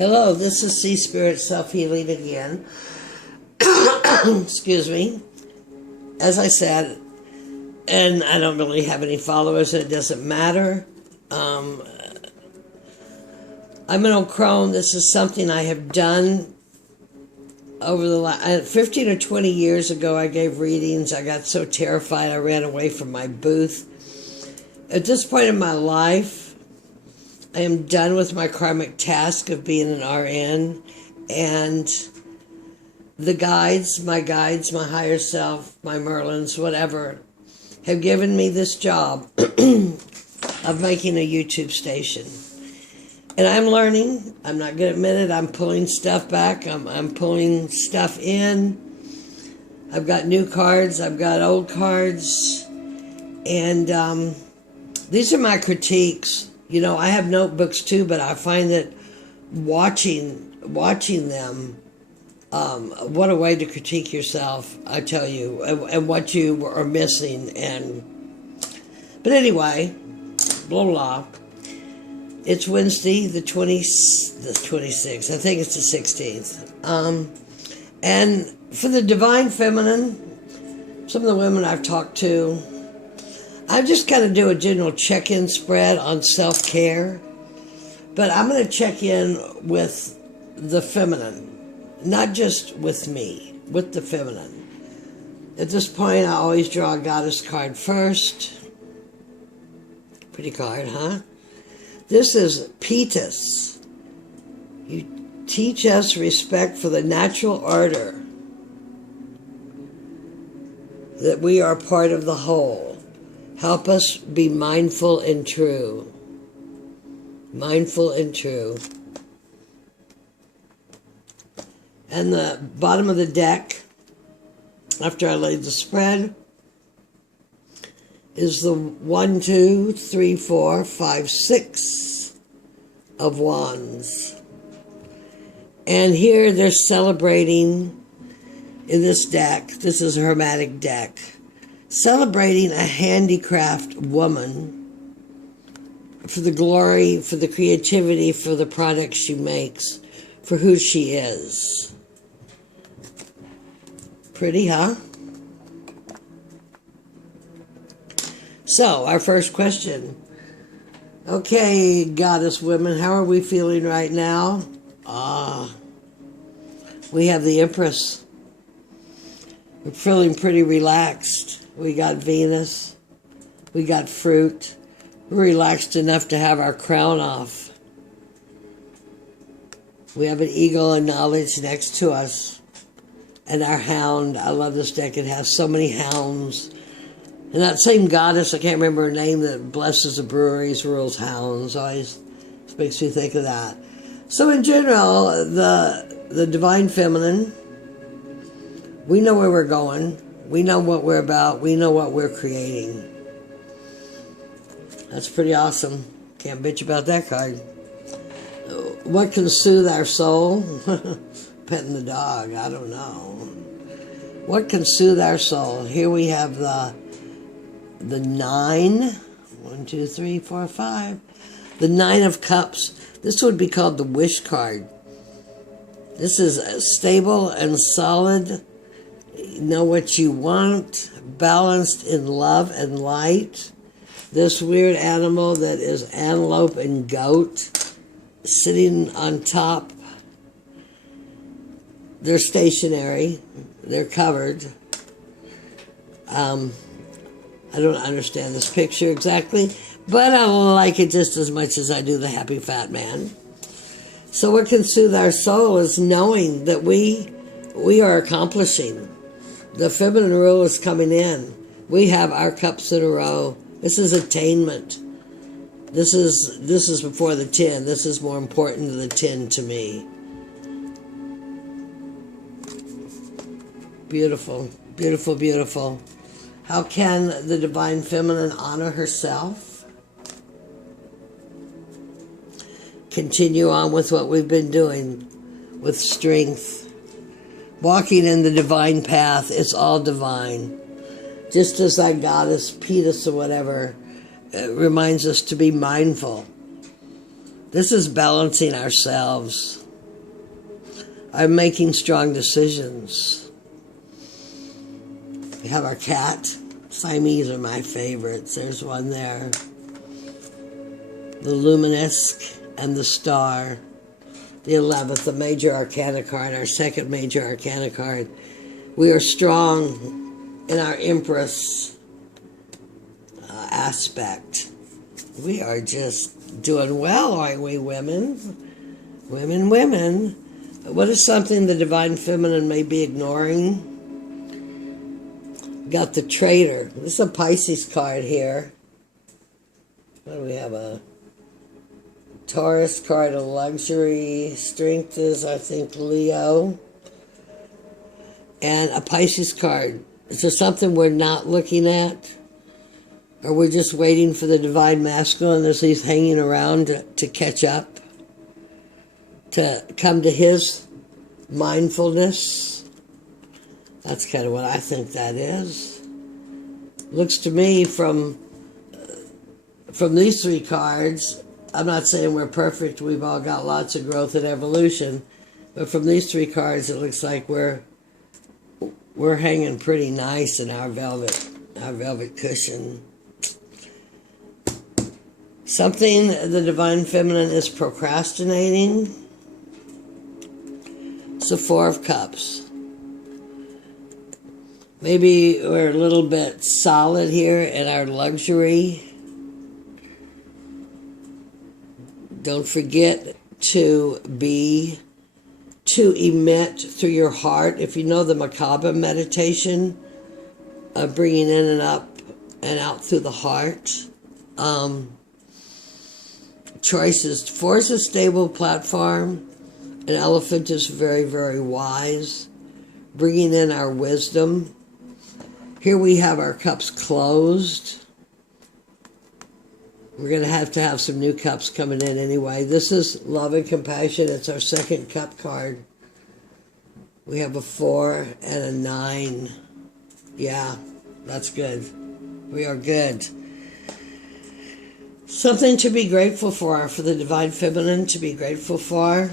Hello, this is Sea Spirit Self-Healing again. Excuse me. As I said, and I don't really have any followers, and it doesn't matter. I'm an old crone. This is something I have done over the last 15 or 20 years ago. I gave readings. I got so terrified I ran away from my booth. At this point in my life, I am done with my karmic task of being an RN, and the guides, my higher self, my Merlins, whatever, have given me this job of making a YouTube station. And I'm learning. I'm not going to admit it. I'm pulling stuff back. I'm pulling stuff in. I've got new cards. I've got old cards. And these are my critiques. You know, I have notebooks too, but I find that watching them, what a way to critique yourself, I tell you, and what you are missing. But anyway, blah, blah. It's Wednesday, the 26th. I think it's the 16th. And for the Divine Feminine, some of the women I've talked to, I'm just going to do a general check-in spread on self-care. But I'm going to check in with the feminine, not just with me, with the feminine. At this point, I always draw a goddess card first. Pretty card, huh? This is Petus. You teach us respect for the natural order, that we are part of the whole. Help us be mindful and true. Mindful and true. And the bottom of the deck, after I laid the spread, is the 1, 2, 3, 4, 5, 6 of Wands. And here they're celebrating in this deck. This is a Hermetic deck. Celebrating a handicraft woman for the glory, for the creativity, for the products she makes, for who she is. Pretty, huh? So, our first question. Okay, goddess women, how are we feeling right now? We have the Empress. We're feeling pretty relaxed. We got Venus. We got fruit. We're relaxed enough to have our crown off. We have an eagle of knowledge next to us. And our hound. I love this deck. It has so many hounds. And that same goddess, I can't remember her name, that blesses the breweries, rules hounds. Always makes me think of that. So in general, the Divine Feminine, we know where we're going. We know what we're about. We know what we're creating. That's pretty awesome. Can't bitch about that card. What can soothe our soul? Petting the dog. I don't know. What can soothe our soul? Here we have the 9. 1, 2, 3, 4, 5. The 9 of Cups. This would be called the Wish card. This is stable and solid. You know what you want, balanced in love and light. This weird animal that is antelope and goat sitting on top. They're stationary. They're covered. I don't understand this picture exactly, but I like it just as much as I do the happy fat man. So what can soothe our soul is knowing that we are accomplishing. The feminine rule is coming in. We have our cups in a row. This is attainment. This is before the 10. This is more important than the 10 to me. Beautiful, beautiful, beautiful. How can the Divine Feminine honor herself? Continue on with what we've been doing with strength. Walking in the divine path, it's all divine. Just as that goddess, Petus or whatever, reminds us to be mindful. This is balancing ourselves. I'm making strong decisions. We have our cat. Siamese are my favorites. There's one there. The Luminous and the Star. The 11th, the Major Arcana card, our second Major Arcana card. We are strong in our Empress aspect. We are just doing well, aren't we, women? Women. What is something the Divine Feminine may be ignoring? Got the Traitor. This is a Pisces card here. What do we have? A Taurus card of luxury. Strength is, I think, Leo. And a Pisces card. Is there something we're not looking at? Or we're just waiting for the Divine Masculine as he's hanging around to catch up? To come to his mindfulness? That's kind of what I think that is. Looks to me from these three cards, I'm not saying we're perfect, we've all got lots of growth and evolution, but from these three cards it looks like we're hanging pretty nice in our velvet cushion. Something the Divine Feminine is procrastinating. It's the Four of Cups. Maybe we're a little bit solid here in our luxury. Don't forget to emit through your heart. If you know the Macabre meditation, bringing in and up and out through the heart. Choices. Four is a stable platform. An Elephant is very, very wise. Bringing in our wisdom. Here we have our cups closed. We're going to have some new cups coming in anyway. This is Love and Compassion. It's our second cup card. We have a 4 and a 9. Yeah, that's good. We are good. Something to be grateful for the Divine Feminine to be grateful for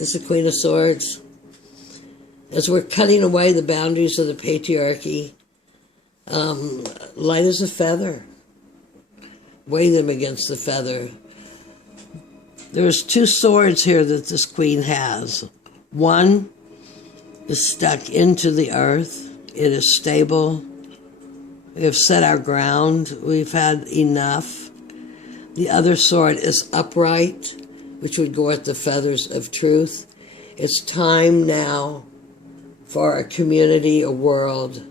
is the Queen of Swords. As we're cutting away the boundaries of the patriarchy, light as a feather. Weigh them against the feather. There's two swords here that this queen has. One is stuck into the earth. It is stable. We have set our ground. We've had enough. The other sword is upright, which would go at the feathers of truth. It's time now for a community, a world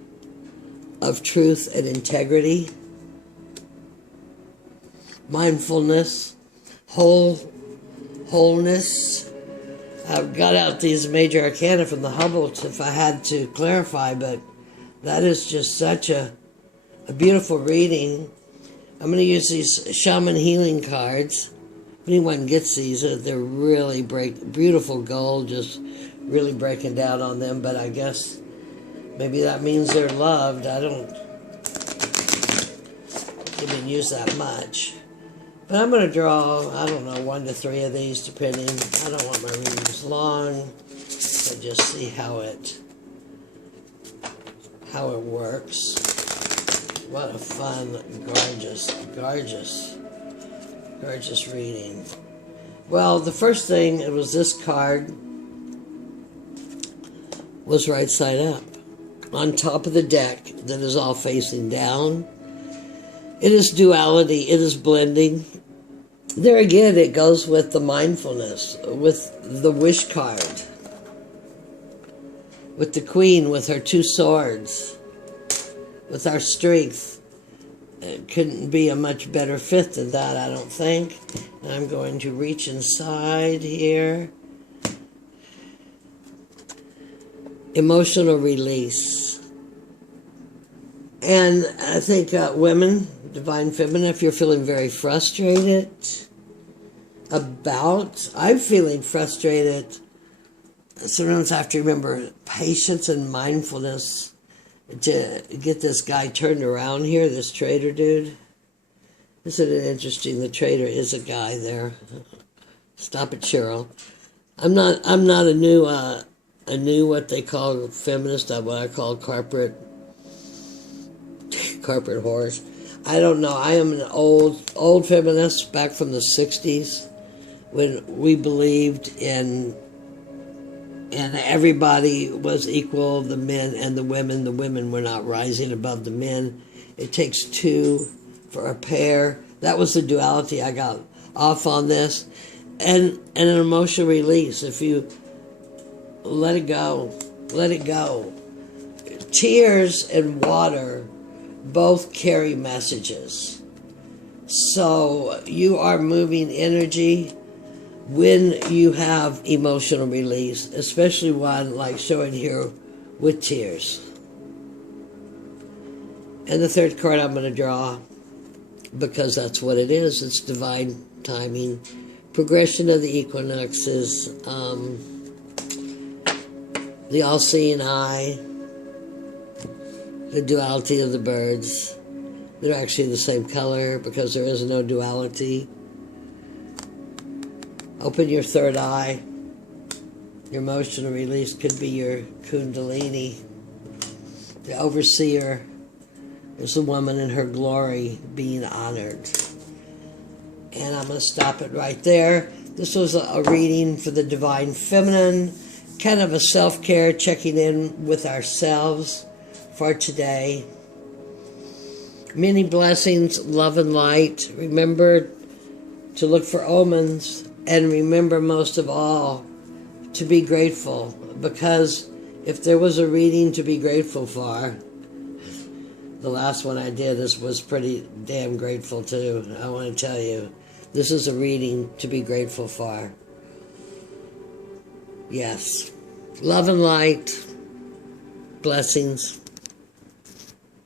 of truth and integrity, mindfulness, wholeness. I've got out these major arcana from the Hubble if I had to clarify, but that is just such a beautiful reading. I'm going to use these shaman healing cards. If anyone gets these, they're really beautiful gold, just really breaking down on them, but I guess maybe that means they're loved. I don't even use that much. But I'm going to draw, I don't know, 1 to 3 of these, depending. I don't want my readings long, so just see how it works. What a fun, gorgeous reading. Well, the first thing, it was this card was right side up. On top of the deck that is all facing down. It is duality. It is blending. There again, it goes with the mindfulness, with the wish card, with the queen, with her 2 swords, with our strength. It couldn't be a much better fit than that, I don't think. And I'm going to reach inside here. Emotional release. And I think women, Divine Feminine, if you're feeling very frustrated I'm feeling frustrated. Sometimes I have to remember patience and mindfulness to get this guy turned around here, this traitor dude. Isn't it interesting? The traitor is a guy there. Stop it, Cheryl. I'm not a new I knew what they call feminist, what I call corporate whores. I don't know. I am an old feminist back from the 60s when we believed in everybody was equal, the men and the women. The women were not rising above the men. It takes two for a pair. That was the duality. I got off on this. And an emotional release. If you let it go, let it go. Tears and water both carry messages. So you are moving energy when you have emotional release, especially one like showing here with tears. And the third card I'm going to draw, because that's what it is. It's divine timing. Progression of the equinoxes. The all-seeing eye. The duality of the birds. They're actually the same color because there is no duality. Open your third eye. Your emotional release could be your kundalini. The overseer is a woman in her glory being honored. And I'm going to stop it right there. This was a reading for the Divine Feminine, kind of a self-care, checking in with ourselves for today. Many blessings, love and light. Remember to look for omens, and remember most of all to be grateful, because if there was a reading to be grateful for, the last one I did was pretty damn grateful too. I want to tell you, this is a reading to be grateful for. Yes. Love and light. Blessings.